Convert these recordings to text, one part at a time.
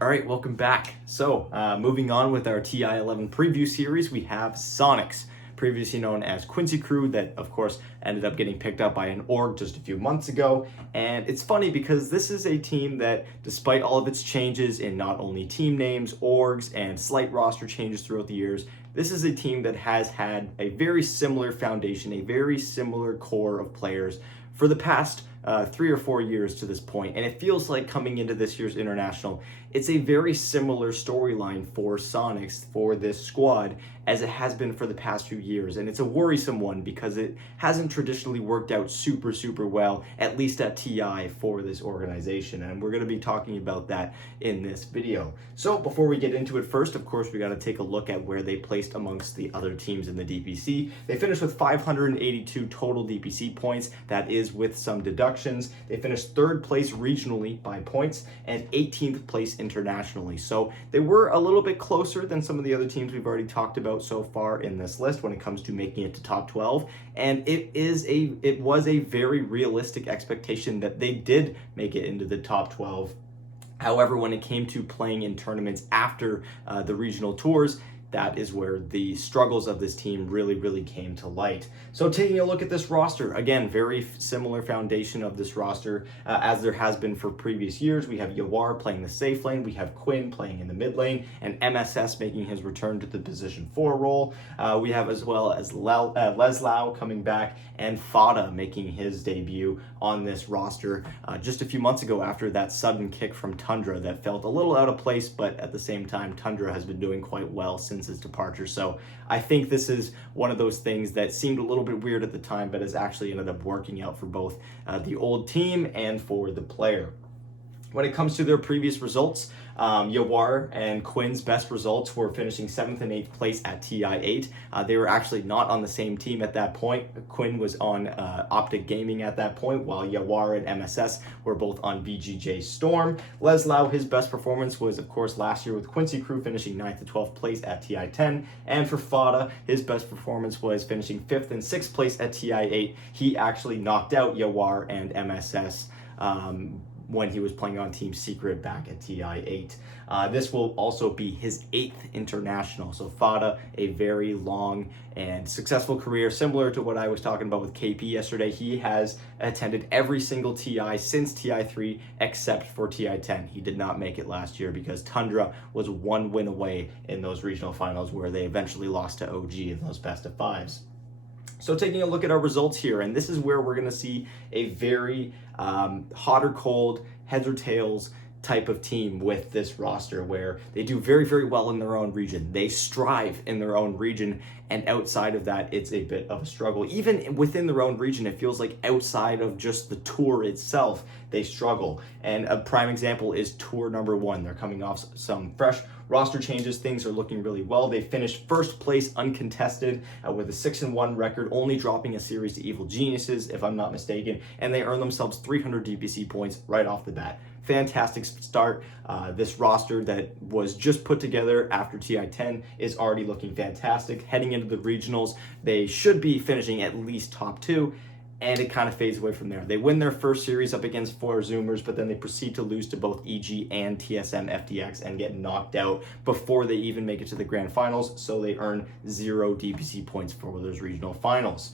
All right, welcome back. So, moving on with our TI11 preview series, we have Soniqs, previously known as Quincy crew, that of course ended up getting picked up by an org just a few months ago. And it's funny because this is a team that, despite all of its changes in not only team names, orgs, and slight roster changes throughout the years, this is a team that has had a very similar foundation, a very similar core of players for the past 3 or 4 years to this point. And it feels like coming into this year's international, it's a very similar storyline for Soniqs, for this squad, as it has been for the past few years. And it's a worrisome one because it hasn't traditionally worked out super well, at least at TI, for this organization. And we're going to be talking about that in this video. So before we get into it, first, of course, we got to take a look at where they placed amongst the other teams in the DPC. They finished with 582 total DPC points. That is with some deductions. They finished 3rd place regionally by points and 18th place internationally. So they were a little bit closer than some of the other teams we've already talked about so far in this list when it comes to making it to top 12. And it was a very realistic expectation that they did make it into the top 12. However, when it came to playing in tournaments after the regional tours, that is where the struggles of this team really came to light. So taking a look at this roster, again, very similar foundation of this roster as there has been for previous years. We have Yawar playing the safe lane, we have Quinn playing in the mid lane, and MSS making his return to the position 4 role. We have as well as Leslau coming back, and Fada making his debut on this roster just a few months ago after that sudden kick from Tundra that felt a little out of place, but at the same time, Tundra has been doing quite well since his departure. So I think this is one of those things that seemed a little bit weird at the time, but has actually ended up working out for both the old team and for the player. When it comes to their previous results, Yawar and Quinn's best results were finishing 7th and 8th place at TI8. They were actually not on the same team at that point. Quinn was on Optic Gaming at that point, while Yawar and MSS were both on BGJ Storm. Leslau, his best performance was, of course, last year with Quincy crew, finishing 9th to 12th place at TI10. And for Fada, his best performance was finishing 5th and 6th place at TI8. He actually knocked out Yawar and MSS when he was playing on Team Secret back at TI8. This will also be his 8th international. So Fada, a very long and successful career, similar to what I was talking about with KP yesterday. He has attended every single TI since TI3 except for TI10. He did not make it last year because Tundra was 1 win away in those regional finals where they eventually lost to OG in those best of 5s. So taking a look at our results here, and this is where we're going to see a very hot or cold, heads or tails type of team with this roster, where they do very well in their own region. They strive in their own region, and outside of that, it's a bit of a struggle. Even within their own region, it feels like outside of just the tour itself, they struggle. And a prime example is tour number 1. They're coming off some fresh roster changes. Things are looking really well. They finished 1st place uncontested with a 6-1 record, only dropping a series to Evil Geniuses, if I'm not mistaken, and they earned themselves 300 DPC points right off the bat. Fantastic start. This roster that was just put together after TI10 is already looking fantastic. Heading into the regionals, they should be finishing at least top 2, and it kind of fades away from there. They win their first series up against 4 Zoomers, but then they proceed to lose to both EG and TSM FDX and get knocked out before they even make it to the grand finals, so they earn 0 DPC points for those regional finals.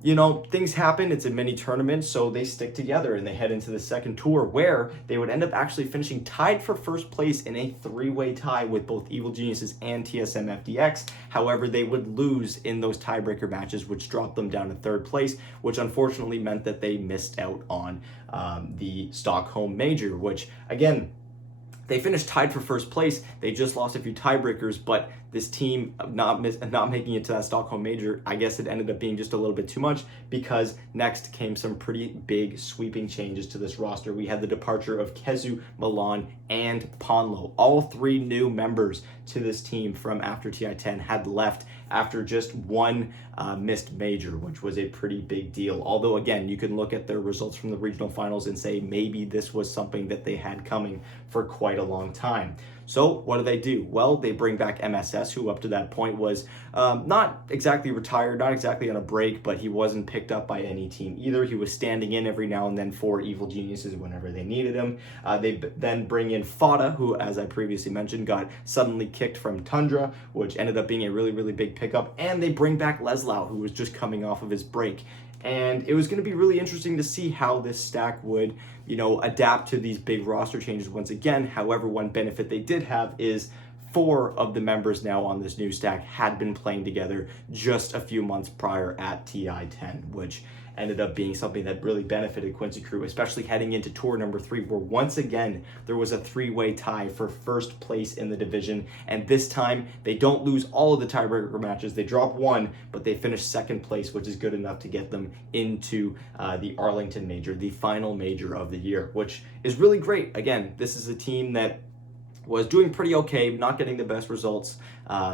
You know, things happen, it's a mini tournament, so they stick together and they head into the second tour, where they would end up actually finishing tied for 1st place in a 3-way tie with both Evil Geniuses and TSM FDX. However, they would lose in those tiebreaker matches, which dropped them down to 3rd place, which unfortunately meant that they missed out on the Stockholm Major, which, again, they finished tied for 1st place. They just lost a few tiebreakers, but this team not making it to that Stockholm Major, I guess it ended up being just a little bit too much, because next came some pretty big sweeping changes to this roster. We had the departure of Kezu, Milan, and Ponlo. All 3 new members to this team from after TI10 had left after just 1 missed major, which was a pretty big deal. Although, again, you can look at their results from the regional finals and say maybe this was something that they had coming for quite a long time. So what do? Well, they bring back MSS MSS, who up to that point was not exactly retired, not exactly on a break, but he wasn't picked up by any team either. He was standing in every now and then for Evil Geniuses whenever they needed him. They then bring in Fada, who, as I previously mentioned, got suddenly kicked from Tundra, which ended up being a really, really big pickup. And they bring back Leslau, who was just coming off of his break. And it was going to be really interesting to see how this stack would, adapt to these big roster changes once again. However, one benefit they did have is 4 of the members now on this new stack had been playing together just a few months prior at TI10, which ended up being something that really benefited Quincy Crew, especially heading into tour number 3, where once again there was a 3-way tie for first place in the division. And this time they don't lose all of the tiebreaker matches. They drop 1, but they finish second place, which is good enough to get them into the Arlington Major, the final major of the year, which is really great. Again, this is a team that was doing pretty okay, not getting the best results.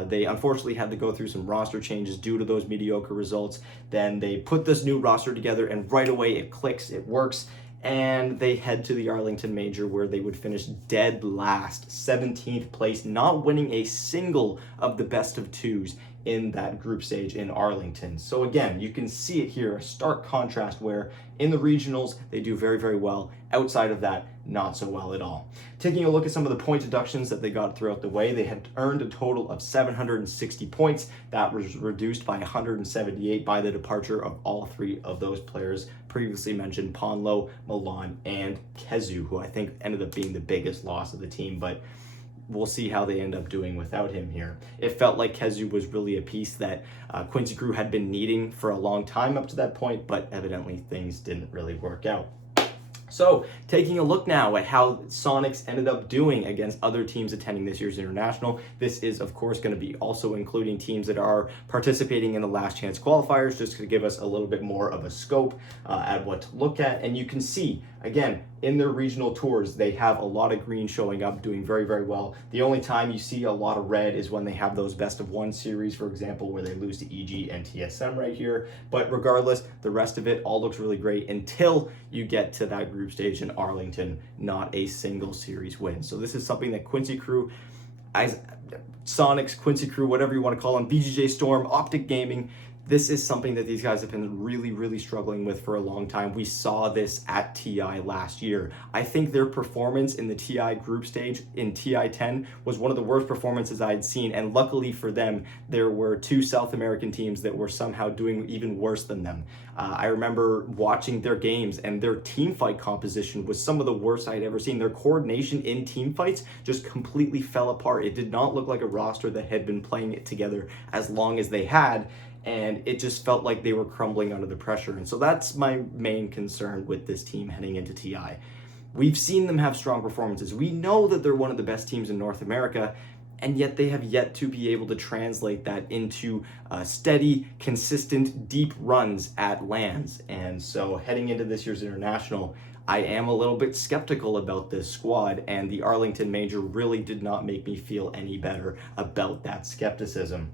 They unfortunately had to go through some roster changes due to those mediocre results. Then they put this new roster together, and right away it clicks, it works, and they head to the Arlington Major, where they would finish dead last, 17th place, not winning a single of the best of 2s in that group stage in Arlington. So again, you can see it here, a stark contrast where in the regionals they do very, very well. Outside of that, not so well at all. Taking a look at some of the point deductions that they got throughout the way, they had earned a total of 760 points. That was reduced by 178 by the departure of all 3 of those players previously mentioned, Ponlo, Milan, and Kezu, who I think ended up being the biggest loss of the team, but we'll see how they end up doing without him here. It felt like Kezu was really a piece that Quincy Crew had been needing for a long time up to that point, but evidently things didn't really work out. So, taking a look now at how Soniqs ended up doing against other teams attending this year's International. This is, of course, going to be also including teams that are participating in the last chance qualifiers, just to give us a little bit more of a scope at what to look at. And you can see, again, in their regional tours, they have a lot of green showing up, doing very, very well. The only time you see a lot of red is when they have those best of 1 series, for example, where they lose to EG and TSM right here. But regardless, the rest of it all looks really great until you get to that group stage in Arlington, not a single series win. So this is something that Quincy Crew, as Soniqs, Quincy Crew, whatever you want to call them, BGJ Storm, Optic Gaming, this is something that these guys have been really, really struggling with for a long time. We saw this at TI last year. I think their performance in the TI group stage in TI10 was one of the worst performances I had seen. And luckily for them, there were 2 South American teams that were somehow doing even worse than them. I remember watching their games, and their team fight composition was some of the worst I had ever seen. Their coordination in team fights just completely fell apart. It did not look like a roster that had been playing it together as long as they had. And it just felt like they were crumbling under the pressure. And so that's my main concern with this team heading into TI. We've seen them have strong performances. We know that they're one of the best teams in North America, and yet they have yet to be able to translate that into steady, consistent, deep runs at LANs. And so heading into this year's International, I am a little bit skeptical about this squad, and the Arlington Major really did not make me feel any better about that skepticism.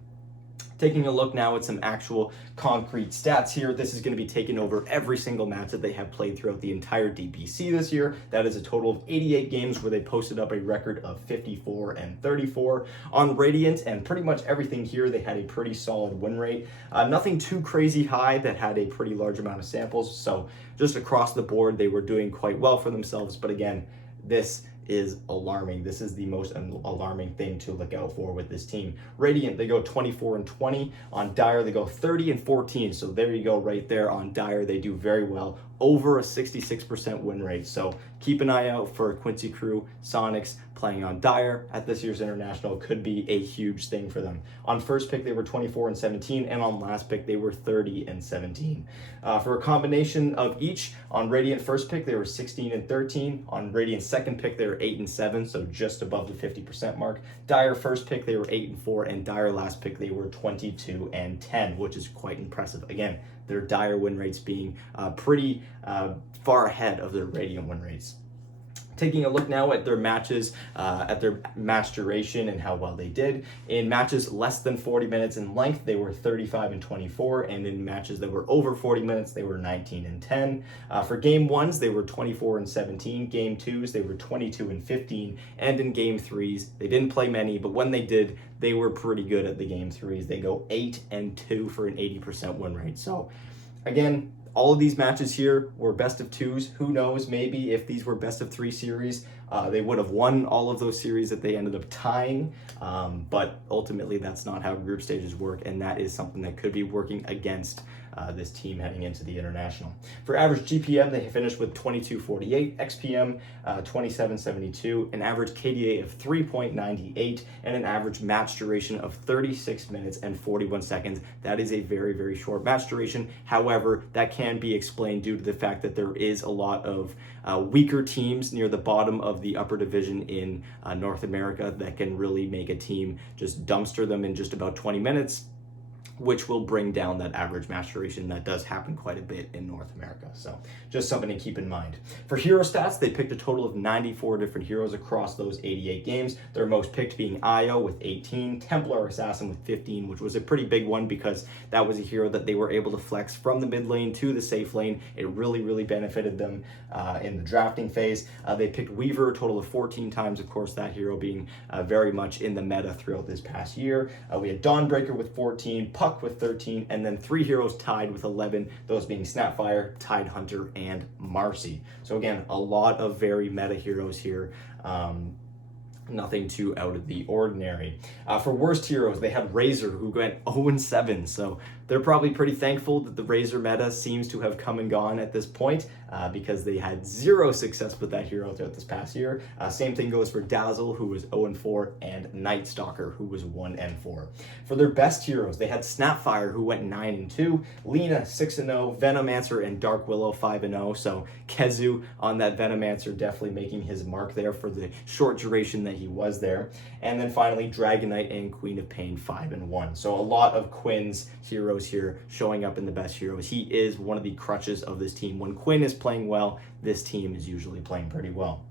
Taking a look now at some actual concrete stats here, this is going to be taking over every single match that they have played throughout the entire DPC this year. That is a total of 88 games where they posted up a record of 54 and 34. On Radiant and pretty much everything here, they had a pretty solid win rate. Nothing too crazy high that had a pretty large amount of samples. So just across the board, they were doing quite well for themselves. But again, this is alarming. This is the most alarming thing to look out for with this team. Radiant, they go 24 and 20. On Dire, they go 30 and 14. So there you go right there. On Dire, they do very well, over a 66% win rate. So keep an eye out for Quincy Crew, Soniqs playing on Dire at this year's International. Could be a huge thing for them. On first pick, they were 24 and 17, and on last pick, they were 30 and 17. For a combination of each, on Radiant first pick, they were 16 and 13. On Radiant second pick, they were 8 and 7, so just above the 50% mark. Dire first pick, they were 8 and 4, and Dire last pick, they were 22 and 10, which is quite impressive. Again, their Dire win rates being pretty far ahead of their Radiant win rates. Taking a look now at their matches, at their match duration and how well they did. In matches less than 40 minutes in length, they were 35 and 24, and in matches that were over 40 minutes, they were 19 and 10. For game ones, they were 24 and 17. Game twos, they were 22 and 15. And in game threes, they didn't play many, but when they did, they were pretty good at the game threes. They go 8 and 2 for an 80% win rate. So again, all of these matches here were best of twos. Who knows, maybe if these were best of three series, they would have won all of those series that they ended up tying. But ultimately, that's not how group stages work, and that is something that could be working against this team heading into the international. For average GPM, they finished with 22.48, XPM 27.72, an average KDA of 3.98, and an average match duration of 36 minutes and 41 seconds. That is a very, very short match duration. However, that can be explained due to the fact that there is a lot of weaker teams near the bottom of the upper division in North America that can really make a team just dumpster them in just about 20 minutes, which will bring down that average match duration. That does happen quite a bit in North America. So just something to keep in mind. For hero stats, they picked a total of 94 different heroes across those 88 games. Their most picked being Io with 18, Templar Assassin with 15, which was a pretty big one because that was a hero that they were able to flex from the mid lane to the safe lane. It really, really benefited them in the drafting phase. They picked Weaver a total of 14 times, of course, that hero being very much in the meta throughout this past year. We had Dawnbreaker with 14, Puck with 13, and then 3 heroes tied with 11, those being Snapfire, Tidehunter, and Marcy. So again, a lot of very meta heroes here. Nothing too out of the ordinary. For worst heroes, they have Razor, who went 0-7, so they're probably pretty thankful that the Razor meta seems to have come and gone at this point because they had 0 success with that hero throughout this past year. Same thing goes for Dazzle, who was 0-4, and Night Stalker, who was 1-4. For their best heroes, they had Snapfire, who went 9-2, Lena 6-0, Venomancer and Dark Willow 5-0. So Kezu on that Venomancer definitely making his mark there for the short duration that he was there. And then finally, Dragonite and Queen of Pain 5-1. So a lot of Quinn's heroes here showing up in the best heroes. He is one of the crutches of this team. When Quinn is playing well, this team is usually playing pretty well.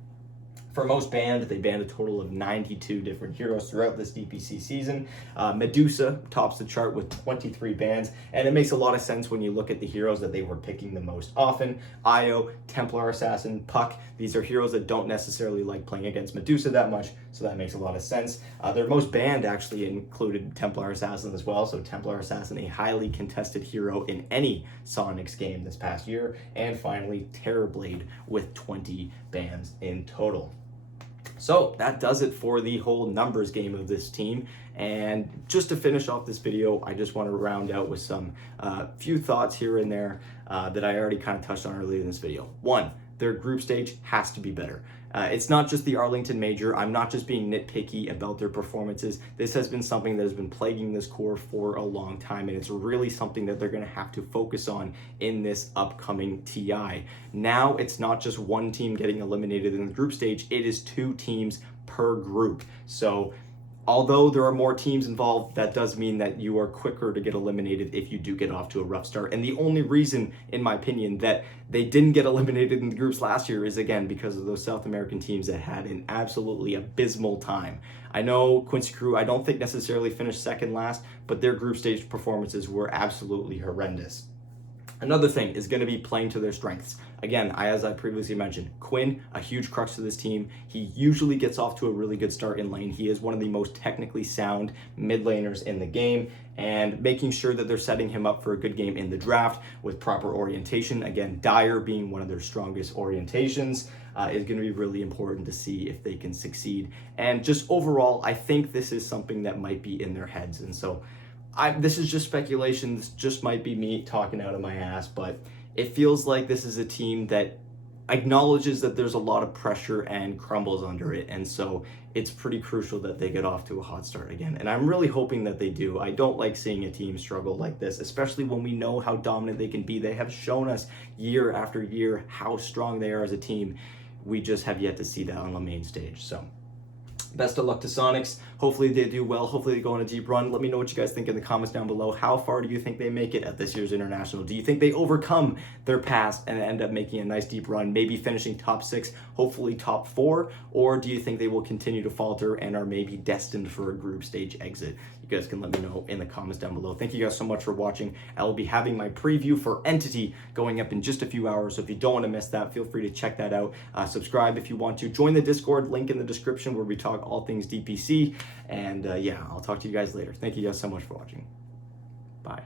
For most banned, they banned a total of 92 different heroes throughout this DPC season. Medusa tops the chart with 23 bans, and it makes a lot of sense when you look at the heroes that they were picking the most often. Io, Templar Assassin, Puck, these are heroes that don't necessarily like playing against Medusa that much, so that makes a lot of sense. Their most banned actually included Templar Assassin as well, so Templar Assassin, a highly contested hero in any Soniqs game this past year. And finally, Terrorblade with 20 bans in total. So that does it for the whole numbers game of this team. And just to finish off this video, I just want to round out with some few thoughts here and there that I already kind of touched on earlier in this video. One, their group stage has to be better. It's not just the Arlington Major. I'm not just being nitpicky about their performances. This has been something that has been plaguing this core for a long time, and it's really something that they're going to have to focus on in this upcoming TI. Now, it's not just one team getting eliminated in the group stage. It is 2 teams per group. So although there are more teams involved, that does mean that you are quicker to get eliminated if you do get off to a rough start. And the only reason, in my opinion, that they didn't get eliminated in the groups last year is, again, because of those South American teams that had an absolutely abysmal time. I know Quincy Crew, I don't think necessarily finished second last, but their group stage performances were absolutely horrendous. Another thing is going to be playing to their strengths. Again, as I previously mentioned, Quinn, a huge crux to this team. He usually gets off to a really good start in lane. He is one of the most technically sound mid laners in the game, and making sure that they're setting him up for a good game in the draft with proper orientation. Again, Dire being one of their strongest orientations is going to be really important to see if they can succeed. And just overall, I think this is something that might be in their heads. And so this is just speculation. This just might be me talking out of my ass, but it feels like this is a team that acknowledges that there's a lot of pressure and crumbles under it. And so it's pretty crucial that they get off to a hot start again. And I'm really hoping that they do. I don't like seeing a team struggle like this, especially when we know how dominant they can be. They have shown us year after year how strong they are as a team. We just have yet to see that on the main stage. So Best of luck to Soniqs. Hopefully they do well. Hopefully they go on a deep run. Let me know what you guys think in the comments down below. How far do you think they make it at this year's International? Do you think they overcome their past and end up making a nice deep run, maybe finishing top 6, hopefully top 4? Or do you think they will continue to falter and are maybe destined for a group stage exit? You guys can let me know in the comments down below. Thank you guys so much for watching. I will be having my preview for Entity going up in just a few hours. So if you don't want to miss that, feel free to check that out. Subscribe if you want to. Join the Discord, link in the description, where we talk all things DPC. And yeah, I'll talk to you guys later. Thank you guys so much for watching. Bye.